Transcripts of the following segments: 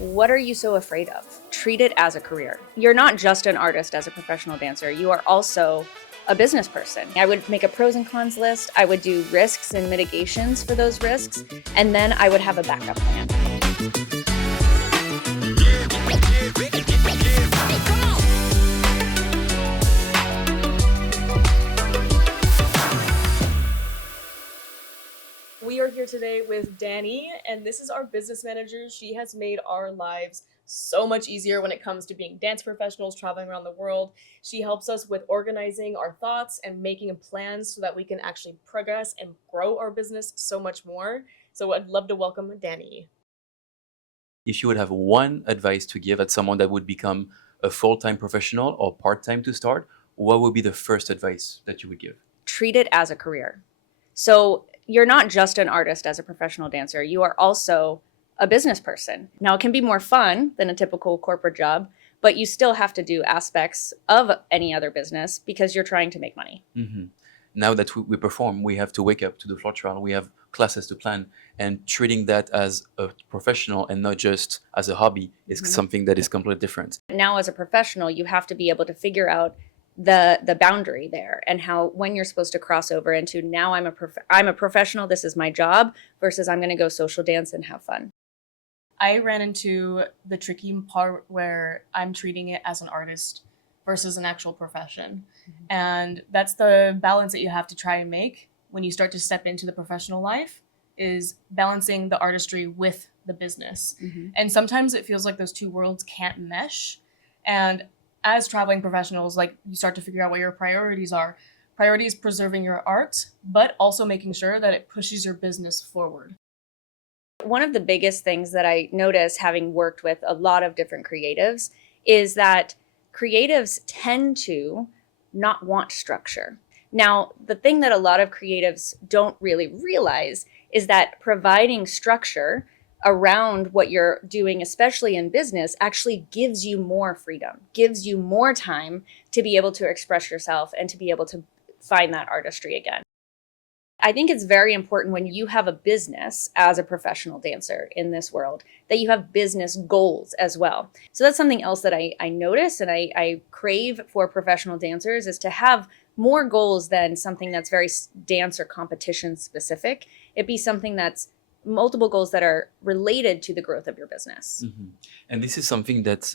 What are you so afraid of? Treat it as a career. You're not just an artist as a professional dancer. You are also a business person. I would make a pros and cons list. I would do risks and mitigations for those risks. And then I would have a backup plan. We are here today with Dani, and this is our business manager. She has made our lives so much easier when it comes to being dance professionals traveling around the world. She helps us with organizing our thoughts and making plans so that we can actually progress and grow our business so much more. So I'd love to welcome Dani. If you would have one advice to give at someone that would become a full-time professional or part-time to start, what would be the first advice that you would give? Treat it as a career. So you're not just an artist as a professional dancer. You are also a business person. Now, it can be more fun than a typical corporate job, but you still have to do aspects of any other business because you're trying to make money. Mm-hmm. Now that we perform, we have to wake up to do floor trial. We have classes to plan, and treating that as a professional and not just as a hobby is something that is completely different. Now, as a professional, you have to be able to figure out the boundary there and how when you're supposed to cross over into now I'm a professional, this is my job, versus I'm going to go social dance and have fun. I ran into the tricky part where I'm treating it as an artist versus an actual profession. And that's the balance that you have to try and make when you start to step into the professional life, is balancing the artistry with the business. And sometimes it feels like those two worlds can't mesh. And as traveling professionals, like, you start to figure out what your priorities are. Priorities preserving your art, but also making sure that it pushes your business forward. One of the biggest things that I notice, having worked with a lot of different creatives, is that creatives tend to not want structure. Now, the thing that a lot of creatives don't really realize is that providing structure around what you're doing, especially in business, actually gives you more freedom, gives you more time to be able to express yourself and to be able to find that artistry again. I think it's very important when you have a business as a professional dancer in this world that you have business goals as well. So that's something else that I notice and I crave for professional dancers, is to have more goals than something that's very dance or competition specific. It be something that's multiple goals that are related to the growth of your business. And this is something that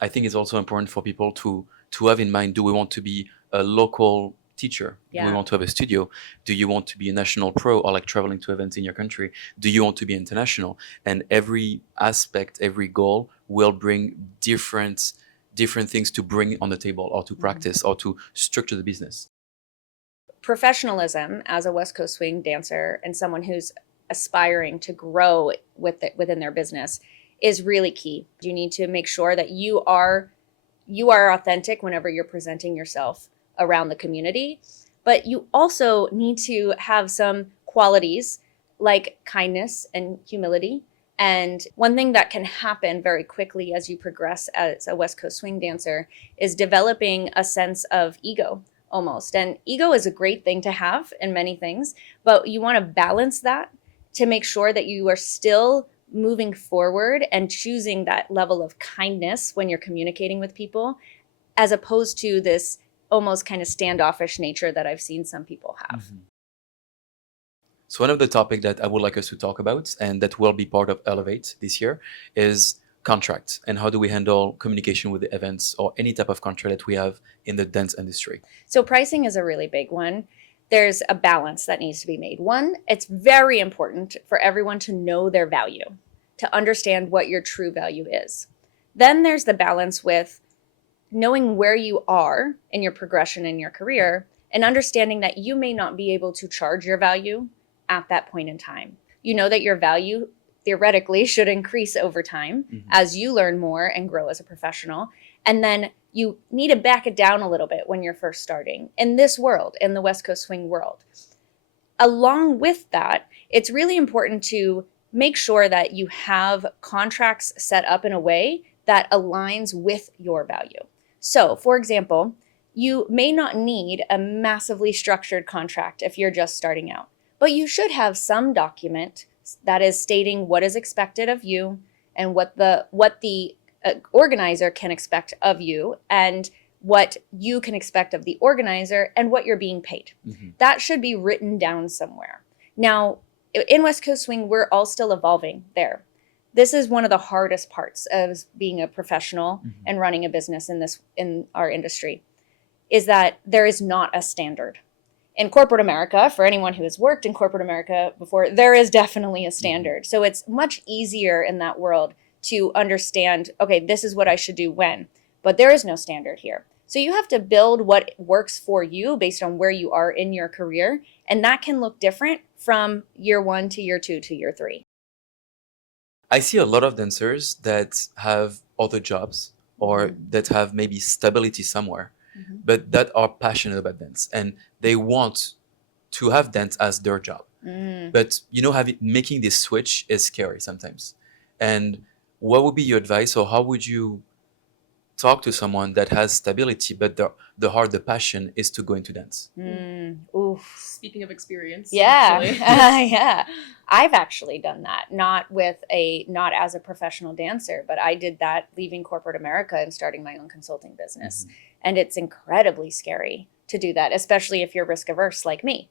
I think is also important for people to have in mind. Do we want to be a local teacher? Do we want to have a studio? Do you want to be a national pro, or like traveling to events in your country? Do you want to be international? And every aspect, every goal will bring different things to bring on the table, or to practice, or to structure the business. Professionalism as a West Coast swing dancer and someone who's aspiring to grow within their business is really key. You need to make sure that you are authentic whenever you're presenting yourself around the community, but you also need to have some qualities like kindness and humility. And one thing that can happen very quickly as you progress as a West Coast swing dancer is developing a sense of ego almost. And ego is a great thing to have in many things, but you want to balance that to make sure that you are still moving forward and choosing that level of kindness when you're communicating with people, as opposed to this almost kind of standoffish nature that I've seen some people have. So one of the topics that I would like us to talk about, and that will be part of ELEV8 this year, is contracts, and how do we handle communication with the events or any type of contract that we have in the dance industry. So pricing is a really big one. There's a balance that needs to be made. One, it's very important for everyone to know their value, to understand what your true value is. Then there's the balance with knowing where you are in your progression in your career and understanding that you may not be able to charge your value at that point in time. You know that your value theoretically should increase over time as you learn more and grow as a professional. And then you need to back it down a little bit when you're first starting in this world, in the West Coast swing world. Along with that, it's really important to make sure that you have contracts set up in a way that aligns with your value. So, for example, you may not need a massively structured contract if you're just starting out, but you should have some document that is stating what is expected of you and what the organizer can expect of you, and what you can expect of the organizer, and what you're being paid. That should be written down somewhere. Now, in West Coast Swing, we're all still evolving there. This is one of the hardest parts of being a professional and running a business in our industry, is that there is not a standard. In corporate America, for anyone who has worked in corporate America before, there is definitely a standard. So it's much easier in that world to understand, okay, this is what I should do when, but there is no standard here. So you have to build what works for you based on where you are in your career. And that can look different from year 1 to year 2 to year 3. I see a lot of dancers that have other jobs or that have maybe stability somewhere, but that are passionate about dance and they want to have dance as their job. But making this switch is scary sometimes. And what would be your advice, or how would you talk to someone that has stability, but the heart, the passion is to go into dance? Speaking of experience. Yeah. Actually. Yeah. I've actually done that, not as a professional dancer, but I did that leaving corporate America and starting my own consulting business. And it's incredibly scary to do that, especially if you're risk averse like me.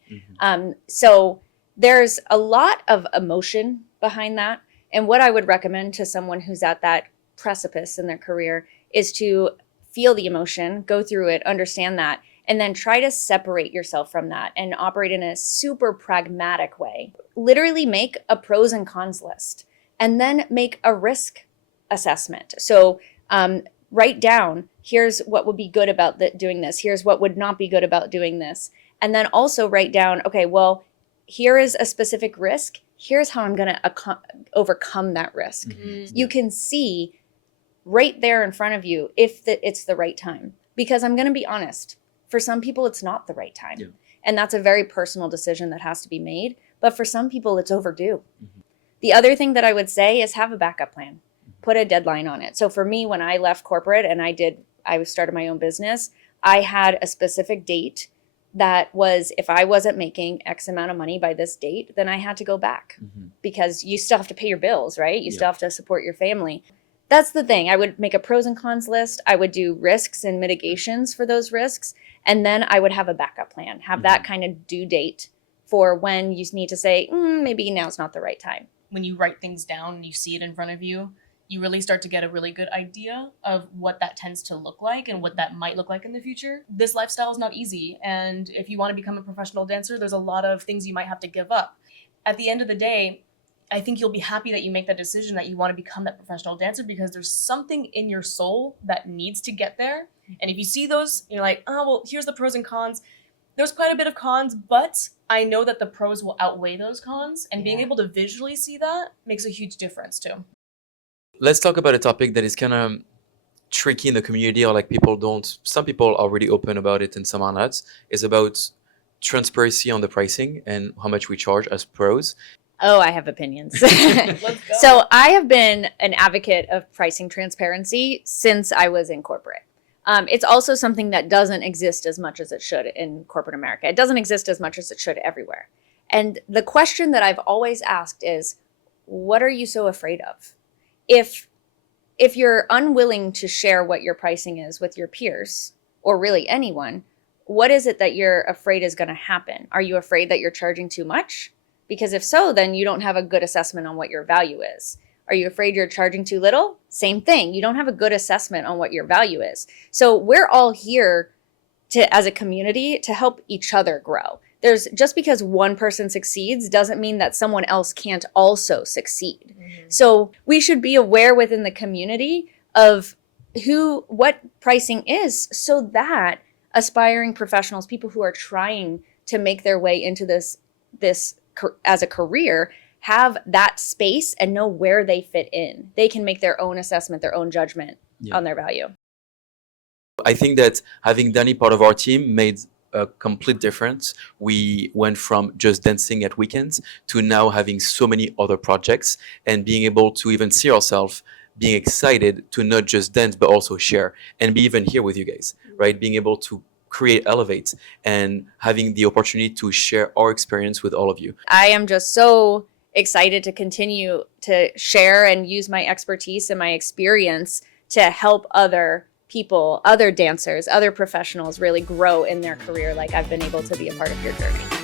So there's a lot of emotion behind that. And what I would recommend to someone who's at that precipice in their career is to feel the emotion, go through it, understand that, and then try to separate yourself from that and operate in a super pragmatic way. Literally make a pros and cons list and then make a risk assessment. So write down, here's what would be good about doing this. Here's what would not be good about doing this. And then also write down, okay, well, here is a specific risk. Here's how I'm going to overcome that risk. You can see right there in front of you if it's the right time. Because I'm going to be honest, for some people, it's not the right time. And that's a very personal decision that has to be made. But for some people, it's overdue. The other thing that I would say is have a backup plan. Put a deadline on it. So for me, when I left corporate and I started my own business, I had a specific date that was, if I wasn't making X amount of money by this date, then I had to go back. Because you still have to pay your bills, right? You still have to support your family. That's the thing. I would make a pros and cons list. I would do risks and mitigations for those risks. And then I would have a backup plan, have that kind of due date for when you need to say, maybe now's not the right time. When you write things down and you see it in front of you, you really start to get a really good idea of what that tends to look like and what that might look like in the future. This lifestyle is not easy. And if you want to become a professional dancer, there's a lot of things you might have to give up. At the end of the day, I think you'll be happy that you make that decision that you want to become that professional dancer, because there's something in your soul that needs to get there. And if you see those, you're like, oh, well, here's the pros and cons. There's quite a bit of cons, but I know that the pros will outweigh those cons. And being able to visually see that makes a huge difference too. Let's talk about a topic that is kind of tricky in the community, or like some people are really open about it and some are not, is about transparency on the pricing and how much we charge as pros. Oh, I have opinions. Let's go. So I have been an advocate of pricing transparency since I was in corporate. It's also something that doesn't exist as much as it should in corporate America. It doesn't exist as much as it should everywhere. And the question that I've always asked is, what are you so afraid of? If you're unwilling to share what your pricing is with your peers, or really anyone, what is it that you're afraid is going to happen? Are you afraid that you're charging too much? Because if so, then you don't have a good assessment on what your value is. Are you afraid you're charging too little? Same thing. You don't have a good assessment on what your value is. So we're all here as a community to help each other grow. Just because one person succeeds doesn't mean that someone else can't also succeed. So we should be aware within the community of what pricing is, so that aspiring professionals, people who are trying to make their way into this as a career, have that space and know where they fit in. They can make their own assessment, their own judgment on their value. I think that having Dani part of our team made a complete difference. We went from just dancing at weekends to now having so many other projects and being able to even see ourselves being excited to not just dance, but also share and be even here with you guys, right? Being able to create ELEV8 and having the opportunity to share our experience with all of you. I am just so excited to continue to share and use my expertise and my experience to help other people, other dancers, other professionals really grow in their career like I've been able to be a part of your journey.